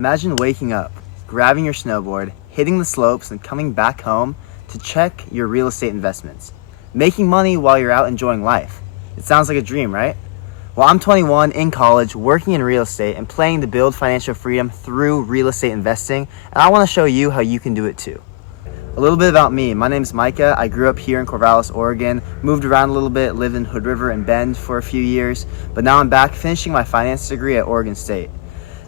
Imagine waking up, grabbing your snowboard, hitting the slopes, and coming back home to check your real estate investments. Making money while you're out enjoying life. It sounds like a dream, right? Well, I'm 21, in college, working in real estate and planning to build financial freedom through real estate investing, and I want to show you how you can do it too. A little bit about me. My name's Micah. I grew up here in Corvallis, Oregon, moved around a little bit, lived in Hood River and Bend for a few years, but now I'm back finishing my finance degree at Oregon State.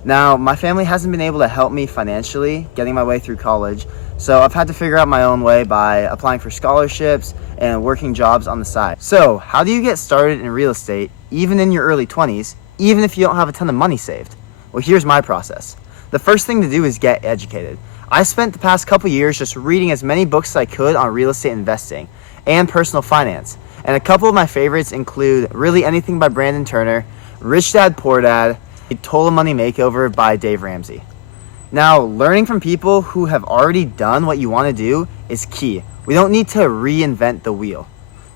Now, my family hasn't been able to help me financially getting my way through college, so I've had to figure out my own way by applying for scholarships and working jobs on the side. So, how do you get started in real estate, even in your early 20s, even if you don't have a ton of money saved? Well, here's my process. The first thing to do is get educated. I spent the past couple years just reading as many books as I could on real estate investing and personal finance. And a couple of my favorites include Really Anything by Brandon Turner, Rich Dad Poor Dad, A Total Money Makeover by Dave Ramsey. Now, learning from people who have already done what you want to do is key. We don't need to reinvent the wheel.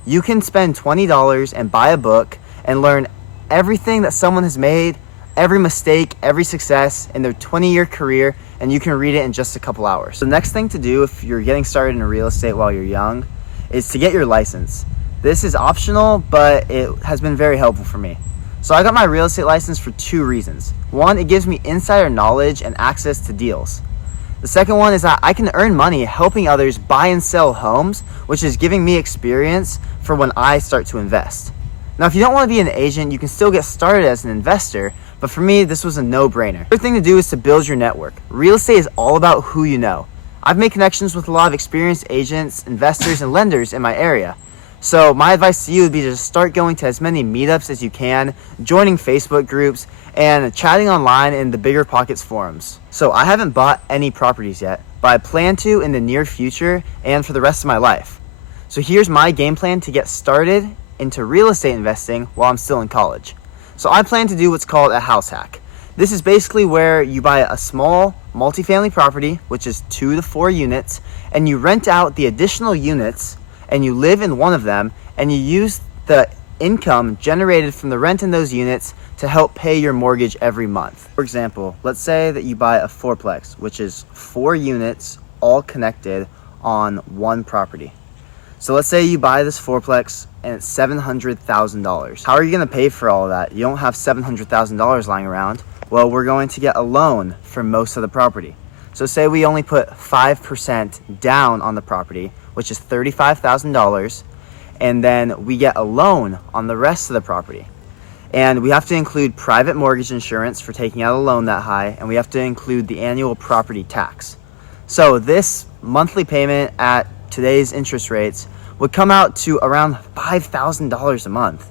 You can spend $20 and buy a book and learn everything that someone has made, every mistake, every success in their 20-year career, and you can read it in just a couple hours. The next thing to do if you're getting started in real estate while you're young is to get your license. This is optional, but it has been very helpful for me. So I got my real estate license for two reasons. One, it gives me insider knowledge and access to deals. The second one is that I can earn money helping others buy and sell homes, which is giving me experience for when I start to invest. Now, if you don't want to be an agent, you can still get started as an investor, but for me, this was a no-brainer. The third thing to do is to build your network. Real estate is all about who you know. I've made connections with a lot of experienced agents, investors, and lenders in my area. So my advice to you would be to just start going to as many meetups as you can, joining Facebook groups, and chatting online in the Bigger Pockets forums. So I haven't bought any properties yet, but I plan to in the near future and for the rest of my life. So here's my game plan to get started into real estate investing while I'm still in college. So I plan to do what's called a house hack. This is basically where you buy a small multifamily property, which is 2 to 4 units, and you rent out the additional units and you live in one of them, and you use the income generated from the rent in those units to help pay your mortgage every month. For example, let's say that you buy a fourplex, which is 4 units all connected on one property. So let's say you buy this fourplex and it's $700,000. How are you going to pay for all of that? You don't have $700,000 lying around. Well, we're going to get a loan for most of the property. So say we only put 5% down on the property, which is $35,000, and then we get a loan on the rest of the property. And we have to include private mortgage insurance for taking out a loan that high, and we have to include the annual property tax. So this monthly payment at today's interest rates would come out to around $5,000 a month.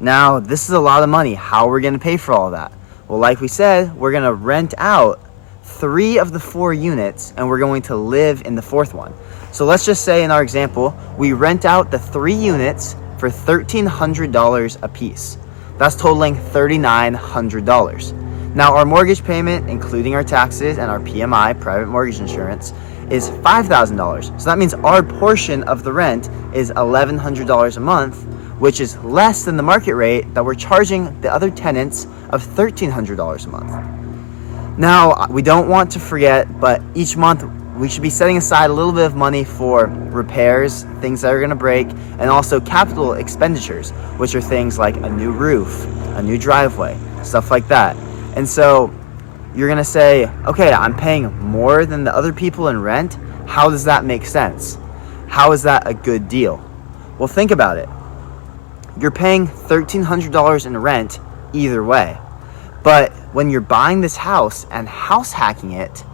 Now, this is a lot of money. How are we going to pay for all that? Well, like we said, we're going to rent out 3 of the 4 units, and we're going to live in the 4th one. So let's just say in our example, we rent out the 3 units for $1,300 a piece. That's totaling $3,900. Now, our mortgage payment, including our taxes and our PMI, private mortgage insurance, is $5,000. So that means our portion of the rent is $1,100 a month, which is less than the market rate that we're charging the other tenants of $1,300 a month. Now, we don't want to forget, but each month we should be setting aside a little bit of money for repairs, things that are going to break, and also capital expenditures, which are things like a new roof, a new driveway, stuff like that. And so you're going to say, okay, I'm paying more than the other people in rent. How does that make sense? How is that a good deal? Well, think about it. You're paying $1,300 in rent either way. But when you're buying this house and house hacking it,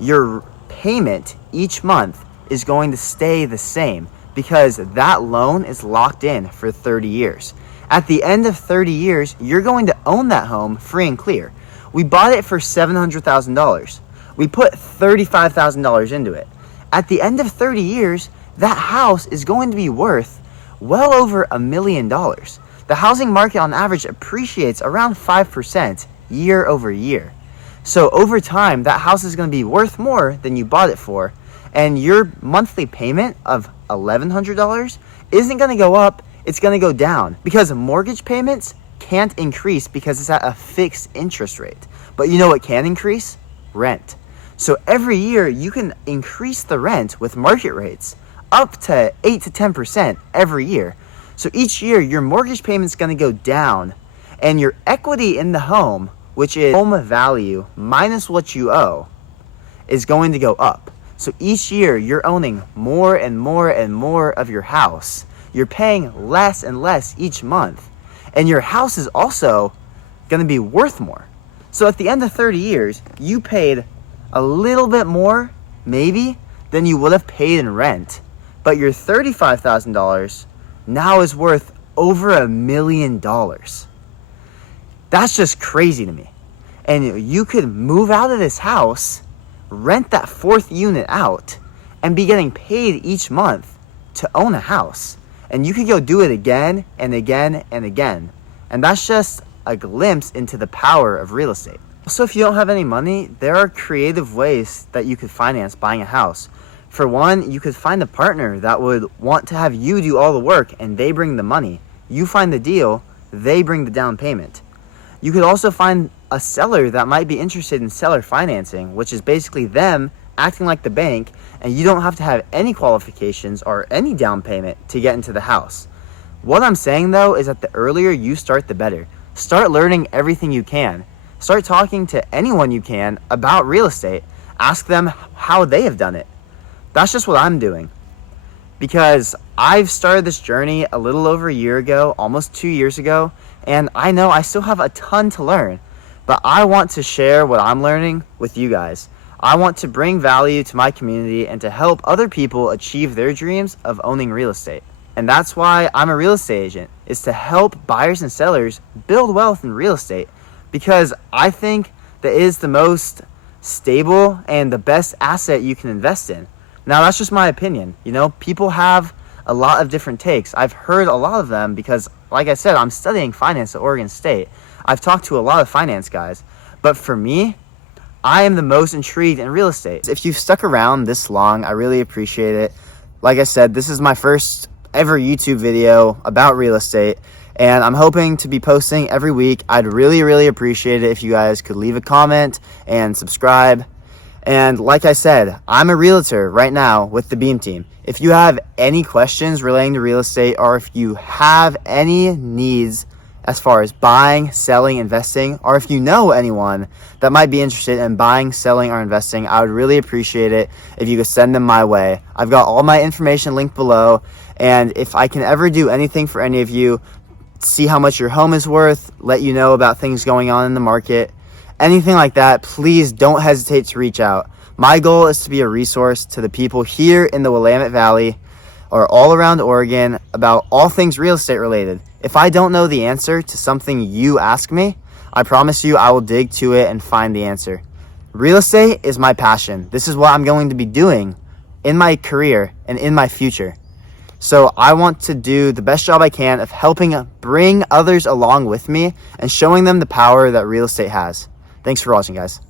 your payment each month is going to stay the same because that loan is locked in for 30 years. At the end of 30 years, you're going to own that home free and clear. We bought it for $700,000. We put $35,000 into it. At the end of 30 years, that house is going to be worth well over $1 million. The housing market on average appreciates around 5% year over year. So over time, that house is going to be worth more than you bought it for, and your monthly payment of $1,100 isn't going to go up, it's going to go down, because mortgage payments can't increase because it's at a fixed interest rate. But you know what can increase? rent. So every year you can increase the rent with market rates up to 8 to 10% every year. So each year your mortgage payment's going to go down, and your equity in the home, which is home value minus what you owe, is going to go up. So each year you're owning more and more and more of your house. You're paying less and less each month. And your house is also going to be worth more. So at the end of 30 years, you paid a little bit more, maybe, than you would have paid in rent. But your $35,000 now is worth over $1 million. That's just crazy to me. And you could move out of this house, rent that fourth unit out, and be getting paid each month to own a house. And you could go do it again and again and again. And that's just a glimpse into the power of real estate. Also, if you don't have any money, there are creative ways that you could finance buying a house. For one, you could find a partner that would want to have you do all the work and they bring the money. You find the deal, they bring the down payment. You could also find a seller that might be interested in seller financing, which is basically them acting like the bank, and you don't have to have any qualifications or any down payment to get into the house. What I'm saying though is that the earlier you start, the better. Start learning everything you can. Start talking to anyone you can about real estate. Ask them how they have done it. That's just what I'm doing. Because I've started this journey a little over a year ago, almost 2 years ago, and I know I still have a ton to learn. But I want to share what I'm learning with you guys. I want to bring value to my community and to help other people achieve their dreams of owning real estate. And that's why I'm a real estate agent, is to help buyers and sellers build wealth in real estate, because I think that is the most stable and the best asset you can invest in. Now, that's just my opinion. You know, people have a lot of different takes. I've heard a lot of them because, like I said, I'm studying finance at Oregon State. I've talked to a lot of finance guys. But for me, I am the most intrigued in real estate. If you've stuck around this long, I really appreciate it. Like I said, this is my first ever YouTube video about real estate, and I'm hoping to be posting every week. I'd really appreciate it if you guys could leave a comment and subscribe. And like I said, I'm a realtor right now with the Beam team. If you have any questions relating to real estate, or if you have any needs as far as buying, selling, investing, or if you know anyone that might be interested in buying, selling, or investing, I would really appreciate it if you could send them my way. I've got all my information linked below, and if I can ever do anything for any of you, see how much your home is worth, let you know about things going on in the market, anything like that, please don't hesitate to reach out. My goal is to be a resource to the people here in the Willamette Valley or all around Oregon about all things real estate related. If I don't know the answer to something you ask me, I promise you I will dig to it and find the answer. Real estate is my passion. This is what I'm going to be doing in my career and in my future. So I want to do the best job I can of helping bring others along with me and showing them the power that real estate has. Thanks for watching, guys.